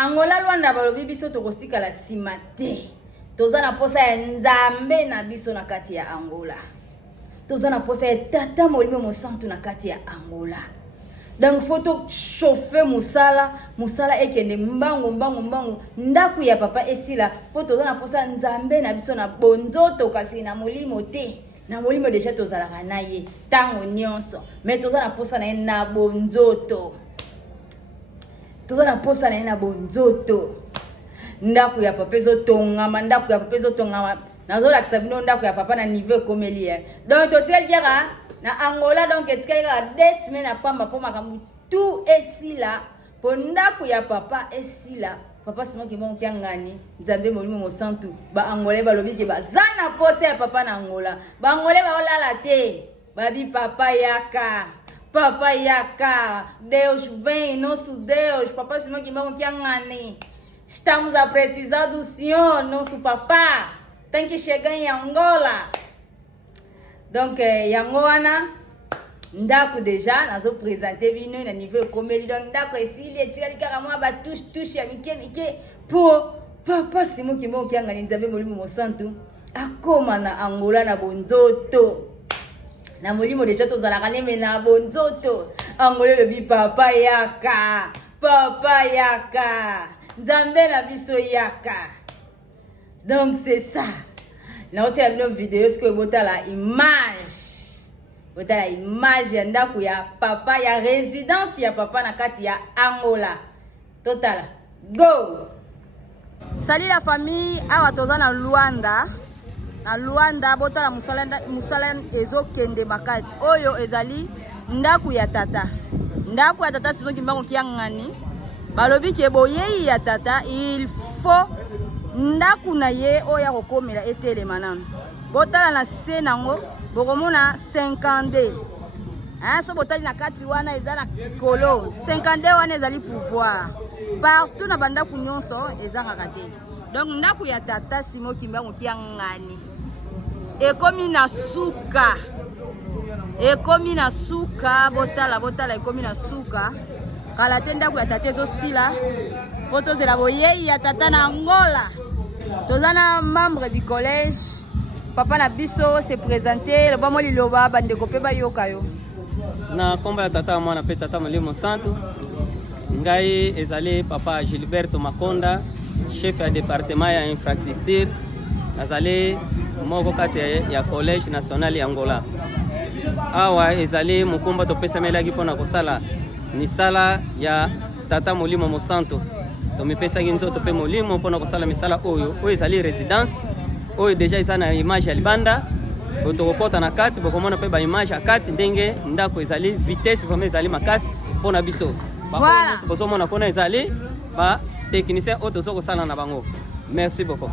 Angola Luanda balobi biso tokosika la simate. Toza na posa ya nzambe na biso na kati ya Angola. Toza na posa ya tata Molimo Mosantu na kati ya Angola. Donc photo chauffer musala ekende mbangu ndaku ya papa esila po toza na posa nzambe na biso na bonzoto kasi na molimo te. Na molimo deja tozalaka na ye tango nyonso. Mais toza na posa na ye na bonzoto. Toza na posa na ye na bonzoto. Ndaku ya papa ezotongama, ndaku ya papa ezotongama. Nazolakisa bino ndaku ya papa na niveau komeli ye. Donc totia diara na Angola donc etikaka 2 semaines na pamba po makambu tout esila po ndaku ya papa esila. Papa simo ki mon kiangani Nzambe Molimo Mosantu ba Angolais balobi ke bazana posa ya papa na Angola. Ba Angolais ba olala te. Babi papa yaka. Papa yaka. Deus vem, nosso Deus. Papa simo ki mon kiangani. Estamos a precisar do Senhor, nosso papá. Tem que chegar em Angola. Donc, Yangoana, ndaku déjà, nous avons présenté vino na niveau comélio. Donc, ndaku ici, les tirali carrément ba touche ya mike pour papa Simon qui m'a kianga Nzambe Molimo Mosantu. Akoma na Angola na bonzoto. Na Molimo déjà tozalaka neme na bonzoto. Angola le bi papa yaka. Papa yaka. Nzambe na biso yaka. Donc c'est ça. Là on t'a une vidéo ce que bota la image. Bota la image ya ndaku ya papa ya résidence ya papa na kati ya Angola. Total. Go. Salut la famille, awa toza na Luanda. Na Luanda bota la musala ezokende makasi. Oyo ezali ndaku ya tata. Ndaku ya tata simo kimbango kiangani. Balobi ke boyei ya tata, il faut ndaku na ye oya kokomela etele manano. Botala na se nango, bokomona 52. So botali na kati wana ezala kolo. 52 wana ezali pouvoir. Partout na bandaku nyonso ezaka kate. Donc ndaku ya tata simo kimbango kiangani. Ekomi na suka. Ekomi na suka, botala ekomi na suka. Kala tenda ku ya tata zo sila. Photo zela boyei ya tata na Angola. Tozana membre du collège. Papa na biso se présenter, le ba mo liloba bande ko pe ba yoka yo. Na komba ya tata mwana pe tata Molimo Mosantu. Ngai ezali papa Gilberto Makonda, chef ya département ya infrastructure. Azali moko kati ya collège national ya Angola. Awa ezali mukumba to pesa melaki pona kosala ni sala ya tata Molimo Mosantu. To mipesa ginzo to pe Molimo pona kosala misala oyo ezali résidence oyo deja izana image ya libanda otokota na kati bokomona pe ba image ya kati ndenge ndako ezali vitesse vraiment ezali makasi pona biso. Voilà. Bozomona pona ezali ba technicien auto zo kosala na bango. Merci beaucoup.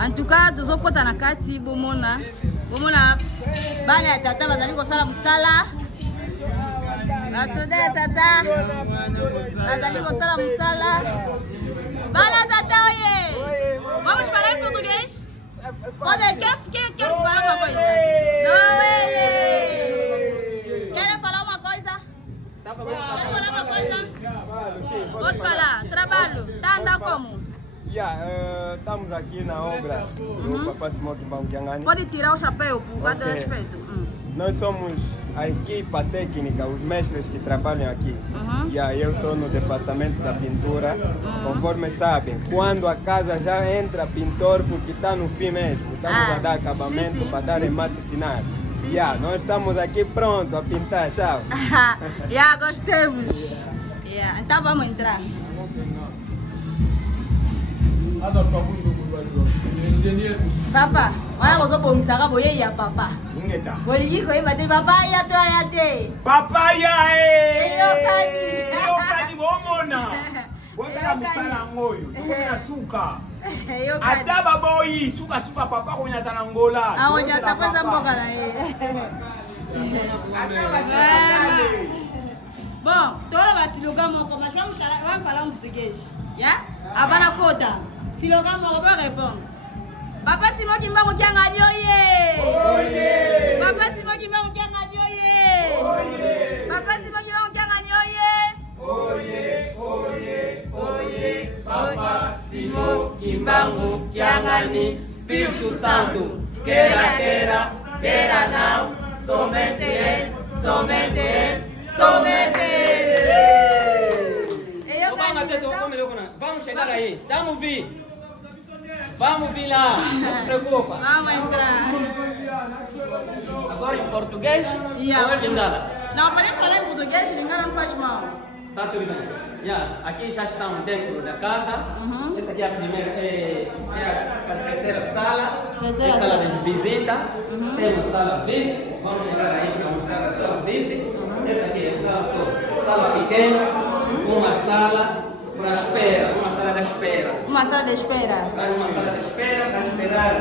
En tout cas, tozokota na kati bomona bana ya tata bazali kosala musala. Basoda ya tata bazali kosala musala. Bala tata oye. Vamos falar em português? Quer falar uma coisa? Não ele. Quer falar uma coisa? Quer falar uma coisa? Pode falar. Trabalho. Tá andando como? Estamos aqui na obra do Papa Simão Kimbango. Pode tirar o chapéu por cada respeito. Nós somos a equipa técnica, os mestres que trabalham aqui. Eu estou no departamento da pintura. Conforme sabem, quando a casa já entra pintor, porque está no fim mesmo, estamos a dar acabamento para dar remate final. Nós estamos aqui prontos a pintar, tchau. Gostemos. Então vamos entrar. Papa, olha você bom misaka boye ya papa. Ngeta. Boligi ko ibate papa ya to ayate. Papa ya Yokani bomona. Bota musala ngoyo. Tukuna suka. Ata baboyi suka papa ko nyata na Angola. Awonya tapeza mboka na ye. Bom, tola basiloga moko mas vamos falar um português. Ya? Abana kota. Siloga moko ba répondre. Papa Simon Kimbango kianga dioye. Oye. Papa Simon Kimbango kianga dioye. Papa Simon Kimbango kianga dioye. Oye. Kimbangu, Kiangani, Espírito Santo. Queira, não, somente Ele, somente Ele, somente Ele. Vamos chegar aí, vamos vir. Vamos vir lá, não se preocupa. Vamos entrar. Agora em português ou em lingala? Não, podemos falar em português, lingala não faz mal. Tá tudo bem. Aqui já estamos dentro da casa. Essa aqui é a primeira, é a terceira sala. É a sala de visita. Temos sala VIP. Vamos chegar aí para mostrar a sala VIP. Essa aqui é a sala pequena. Uma sala para espera. Uma sala de espera. Uma sala de espera. Uma sala de espera para esperar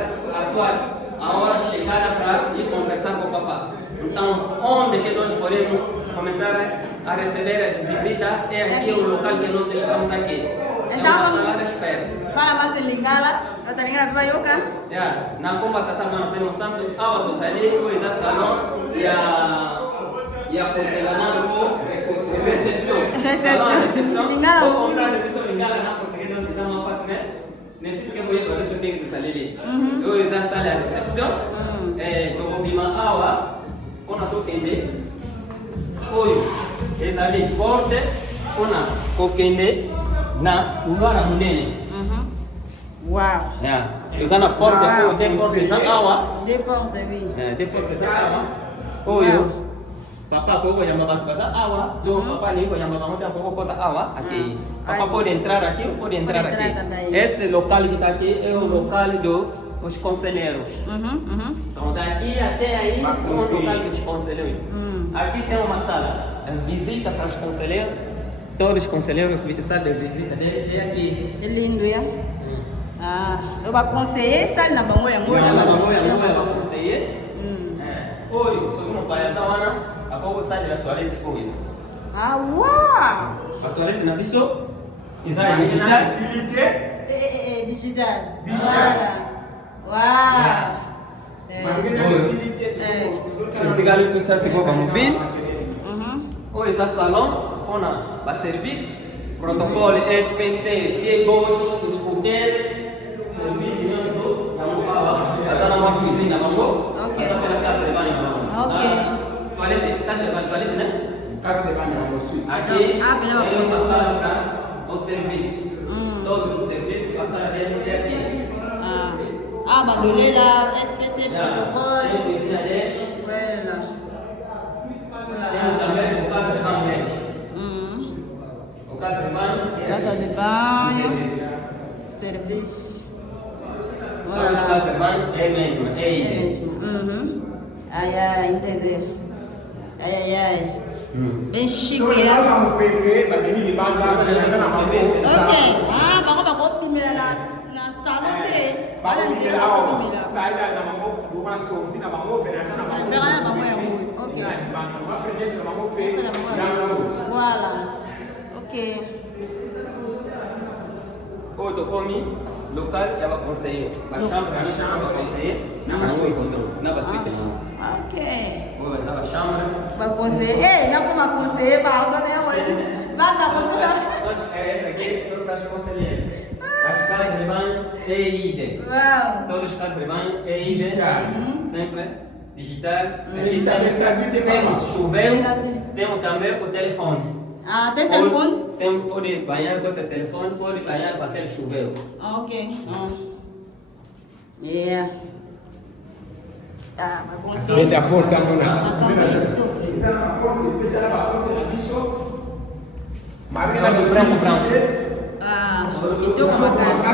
a hora chegada para ir conversar com o papá. Então, onde que nós podemos começar a receber a visita é aqui o local que nós estamos aqui. Então, é uma sala de espera. Fala mais em lingala. Tá lingala vai yoga? Na comba tata mano pelo santo, aba to sali coisa salão e a porcelanato com recepção. Lingala. Vou comprar de pessoa lingala na português não dá uma passe, né? Nem fiz que eu vou isso tem que salir ali. Eu já sala de recepção. Eu vou bima awa, quando eu entender. Oi, ezali porte ona kokende na ulwara munene. Uau. Ezana porte ko de porte za awa. De porte oui. De porte za awa. Oyo. Papa ko yamba batu za awa, do papa ni ko yamba bamuda ko kota awa aqui. Papa pode entrar aqui, pode entrar aqui. Esse local que está aqui é o local dos conselheiros. Então daqui até aí é o local dos conselheiros. Aqui tem uma sala de visita para os conselheiros. Todos os conselheiros, sala de visita dele é aqui. É lindo, é? Eu vou aconselhar sala na banhoia. Na banhoia, vou aconselhar. Hoje, o segundo pai da Ana, a pouco sai da toalete com ele. Uau! A toalete na bicho, exame digital. Digital. Uau! Antigamente tu tinha chegado como mobile. Hoje é salão, on a serviço, protocolo SPC, pied gauche, scooter, serviço na mão, a na mão cozinha na mão, a pela casa de banho na mão. Toalete, casa de banho, né? Casa de banho na mão. Aqui é uma sala para o serviço. Todos os serviços, a sala dele é aqui. Bandolela, SPC, protocolo. Tem cozinha dele. Tem também o casa de banho dele. O casa de banho. Casa de banho. Serviço. Todos os casas de banho é mesmo, é ele. Ai, entendeu? Ai. Bem chique, Ok. Vamos primeiro na sala dele. Olha, não sei sai da mão, do uma sorte na mão, Voilà. Ok. Outro come local é para conseguir. A chama para conseguir. Não encontrou. Não vai suíte não. Ok. Vou usar a chama. Para conseguir. Não como conseguir para alguém hoje. Vai dar para essa aqui foi para os conselheiros. As casas de banho é ID. Uau. Todas as casas de banho é ID. Sempre digital. Temos chuveiro. Temos também o telefone. Tem telefone? Pode banhar com esse telefone, pode banhar com aquele chuveiro. Ok. Mas consegue. Dentro da porta, não. Então como casa?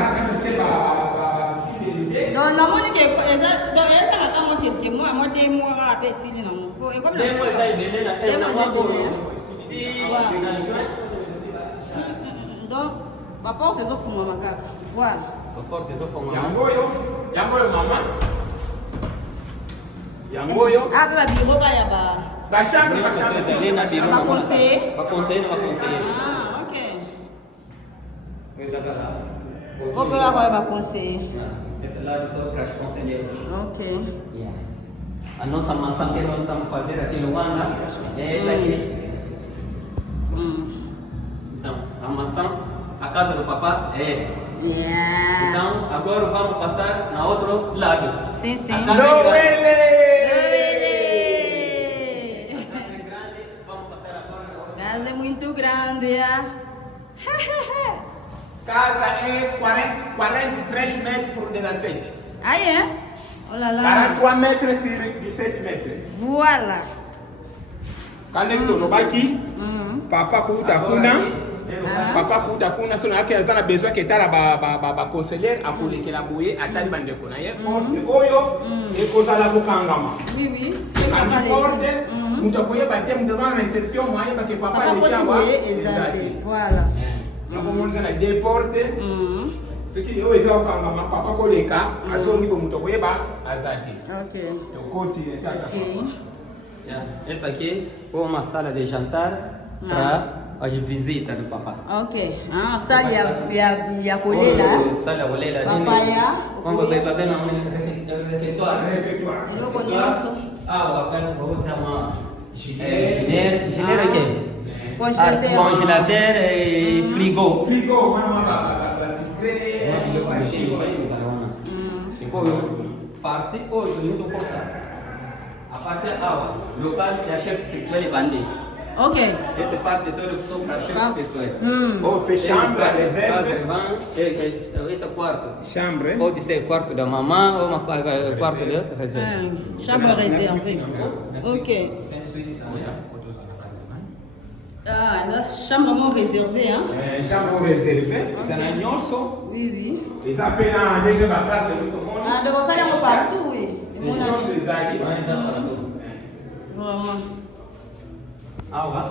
Não, moni que essa na cama que mo de mo a pesile não. É como Demo já beleza, é uma boa. Donc, ma porte est au fond, ma macaque. Voilà. Ma porte est au fond, Yangoyo, maman. Yangoyo. Bah, bureau, bah, y'a bah. La chambre. Va conseiller. Va conseiller. Ok. On peut avoir va conseiller. Esse lado só para os conselheiros. Ok. A nossa maçã que nós estamos fazendo aqui no Luanda é essa aqui. Então, a maçã, a casa do papá é essa. Yeah. Então, agora vamos passar na outro lado. Sim, sim. A casa é grande. Vamos passar agora na outra. Casa é muito grande, ah. Casa é 43 metros por 17. Ah, é? Olha lá. 43 metros sur 17 metros. Voilà. Quando eu estou aqui, papa kuta kuna. Papa kuta kuna sona yake azana besoin que tala ba conseiller akolekela boye atali bandeko na ye. Oyo ekozala kokangama. Oui, oui. Kandi porte mutu akoyeba te mutu devant réception moyeba ke papa déjà wa. Exact. Voilà. Nakomonisa na deux portes. Soki oyo eza kokangama papa koleka azongi bo mutu akoyeba azati. Ok. Okoti etaka. Essa aqui é uma sala de jantar para as visitas do papá. Ok. Ah, sala ya kolela. Sala kolela. Papaya. Quando beba bem na refeitório. Eloko nyonso. Ah, o peça para você uma geladeira aqui. Congeladeira e frigo. Frigo, uma secret. Parte hoje muito importante. A parte A, o parte da chefe espiritual é bandido. Ok. Essa parte toda só para chefe espiritual. Ou chambre, reserve. Esse é o quarto. Chambre. Pode ser quarto da mamãe ou quarto de reserva. Chambre réservée. Ok. Tem suíte também. Ah, la chambre réservée, hein? Chambre réservée. Ça n'a nyonso. Oui, oui. Ils appellent un deuxième place de tout le monde. Ah, donc ça y est partout, oui. Nyonso ezali. Vraiment. Ah, ouais.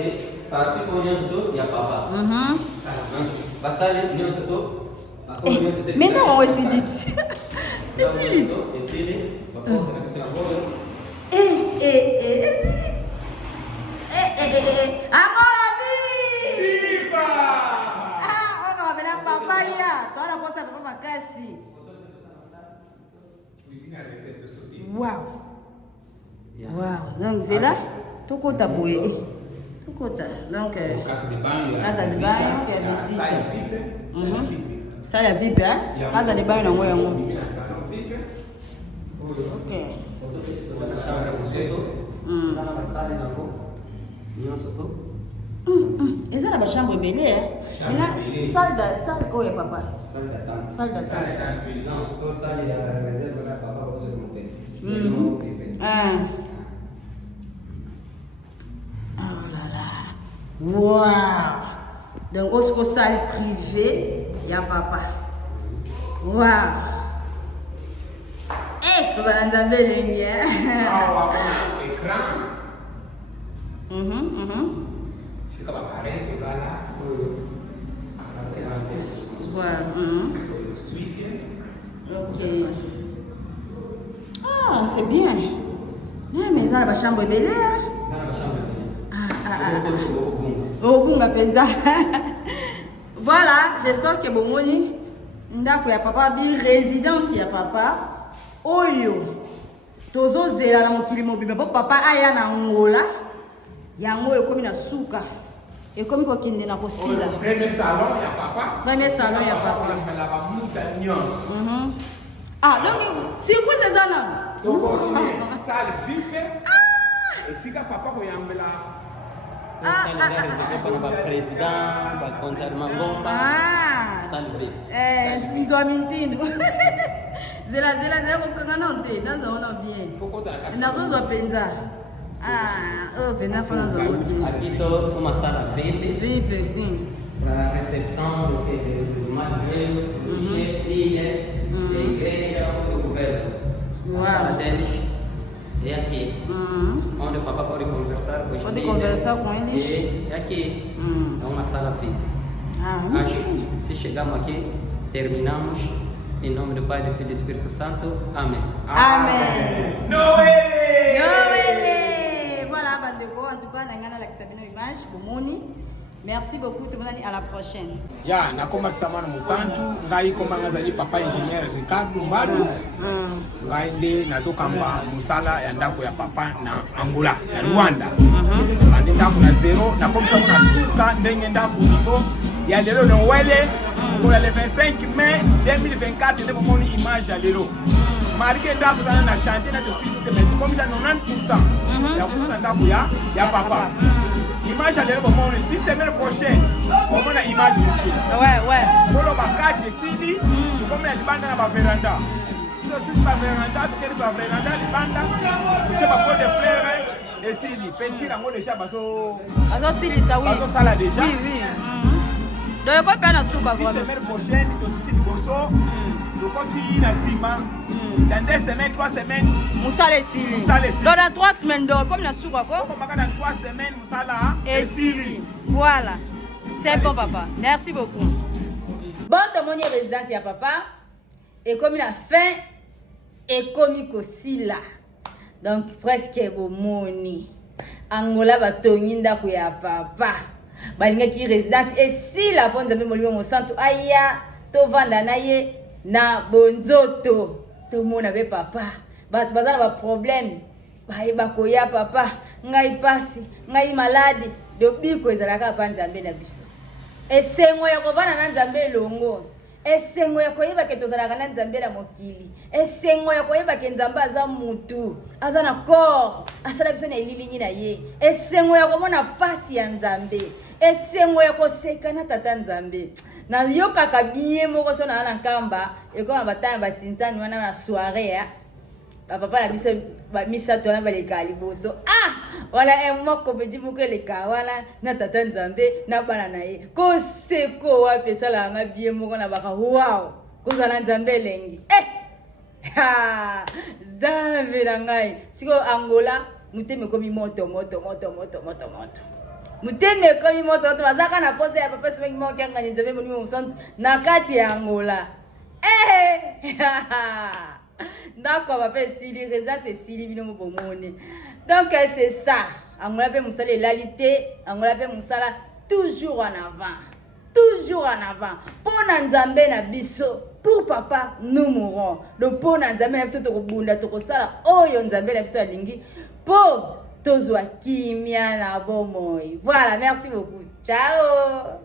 Et parti pour nous tout, il y a papa. Passar nous tout. Mais non, on s'est dit. C'est dit. Agora Viva! Ah, on va venir papaya. Toi la posa papa makasi. Wow. Wow. Donc c'est là tout compte à bouer. Tout compte. Donc Casa de banho. casa de banho que é visite. Sala VIP, hein? Casa de banho na moya ngo. OK. Eza na ba chambre belé, hein? Salle oh ya papa. Salle d'attente. Salle ya réserve là papa va se monter. Ah. Oh là là. Wow. Donc au salle privée, ya papa. Wow. Eh, vous allez en belle lumière. Ah, on écran. C'est comme appareil que ça là. Voilà. Suite. Ok. Ah, c'est bien. Mais ça, la chambre est belle. Oh, bunga penza. Voilà, j'espère que bomoni ndako ya papa bi résidence ya papa oyo tozo zela na mokili mobimba po papa aya na Angola yango ekomi na suka ekomi kokinde na kosila. Premier salon ya papa. Premier salon ya papa. La ba muta nyonso. Ah, donc surprise ezana. To continue. Salle VIP. Et si ka papa ko yambela Para o presidente, para contar Mangomba, salve. Nzwa mintino. Zela kokanga non te, nazo ona bien. Nazo zwa penza. Ah, oh penza fana zo bien. Aqui só uma sala VIP. VIP sim. Para recepção do madrinho, do chefe, líder, da igreja ou do governo. A sala deles é aqui. Onde o papá pode conversar com os Pode conversar com eles. É aqui. É uma sala VIP. Acho que se chegarmos aqui, terminamos. Em nome do Pai, do Filho e do Espírito Santo. Amém. Amen. Noël. Voilà, bandeko. En tout cas, nangana la kisabino image, bomoni. Merci beaucoup tout le monde, à la prochaine. Ya, nakoma tutamana musantu, ngai koma ngazali papa ingénieur Ricardo Mbadu. Ngai nde nazokamba musala ya ndako ya papa na Angola, ya Rwanda. Bande ndako na zero, nakomisa na suka ndenge ndako niveau ya lelo Noël pour le 25 mai 2024 nde bomoni image ya lelo marike ndako sana na chanter na to système tout comme ça 90% ya kusasa ndako ya papa image ya lelo bomoni 10 semaines prochaine bomona image mosusu ouais bolo bakati esili comme ya libanda na ba veranda sisi ba veranda tukeni ba veranda libanda kuche ba pot de fleurs esili peinture yango déjà baso silisa oui baso sala déjà oui donc ko pena suka vraiment la semaine prochaine to sisi liboso to continue na sima dans 2 semaines 3 semaines musala esili donc dans 3 semaines donc comme na suka ko comme dans 3 semaines musala esili voilà c'est bon papa merci beaucoup bon tomoni résidence ya papa et comme la fin et comme kosila donc presque bomoni Angola batongi ndako ya papa balingaki résidence esila po nzambe molimo mosantu aya tovanda na ye na bonzoto tomona be papa bato bazana ba problème bayeba koya papa ngai pasi ngai maladi dobiko ezalaka pa nzambe na biso esengo ya kovana na nzambe elongo esengo ya koyeba ke tozalaka na nzambe na mokili esengo ya koyeba ke nzambe aza mutu aza na corps asala biso na elilingi na ye esengo ya komona fasi ya nzambe esengo ya koseka na tata nzambe na yokaka bien moko so na nkamba ekoma batana batinzani wana na soirée ya papa na biso misato na baleka liboso wala moko beji moko eleka wana na tata nzambe na bana na ye koseko wapi esala nga bien moko na baka wow kozala nzambe elengi zambe na ngai siko Angola muteme komi moto muteme komi moto bazaka na posa ya papa semengi moko yanga nzambe monimo mosantu na kati ya Angola D'accord, papa esili résidence esili bino bomone. Donc c'est ça. Angola pe musala l'alité, Angola pe musala toujours en avant. Toujours en avant. Pour nzambe na biso, pour papa nous mourons. Donc pour nzambe na biso to kobunda to kosala oyo nzambe na biso alingi pour tozwa kimia na bomoi. Voilà, merci beaucoup. Ciao.